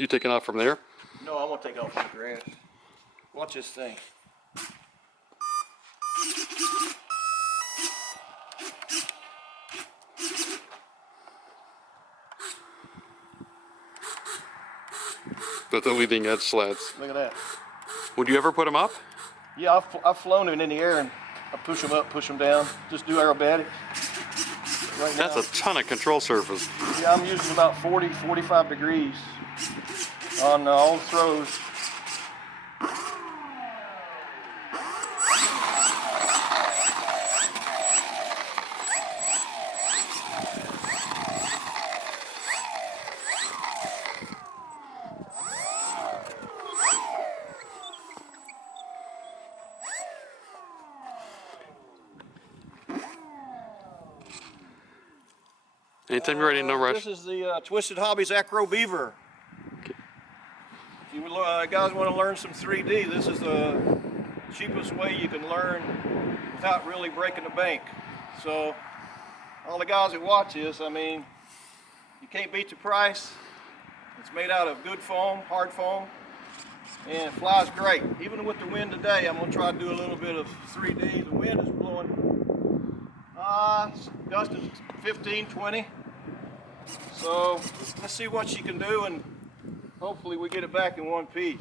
You taking off from there? No, I'm gonna take off the grass. Watch this thing. That's the leading edge slats. Look at that. Would you ever put them up? Yeah, I've flown them in the air and I push them up, push them down. Just do aerobatic. Right That's now, a ton of control surface. yeah, I'm using about 40, 45 degrees on all throws. Anytime you're ready, no rush. This is the Twisted Hobbies Acro Beaver. Okay. If you guys want to learn some 3D, this is the cheapest way you can learn without really breaking the bank. So all the guys that watch this, I mean, you can't beat the price. It's made out of good foam, hard foam, and it flies great. Even with the wind today, I'm going to try to do a little bit of 3D. The wind is blowing gusting 15, 20. So let's see what she can do, and hopefully we get it back in one piece.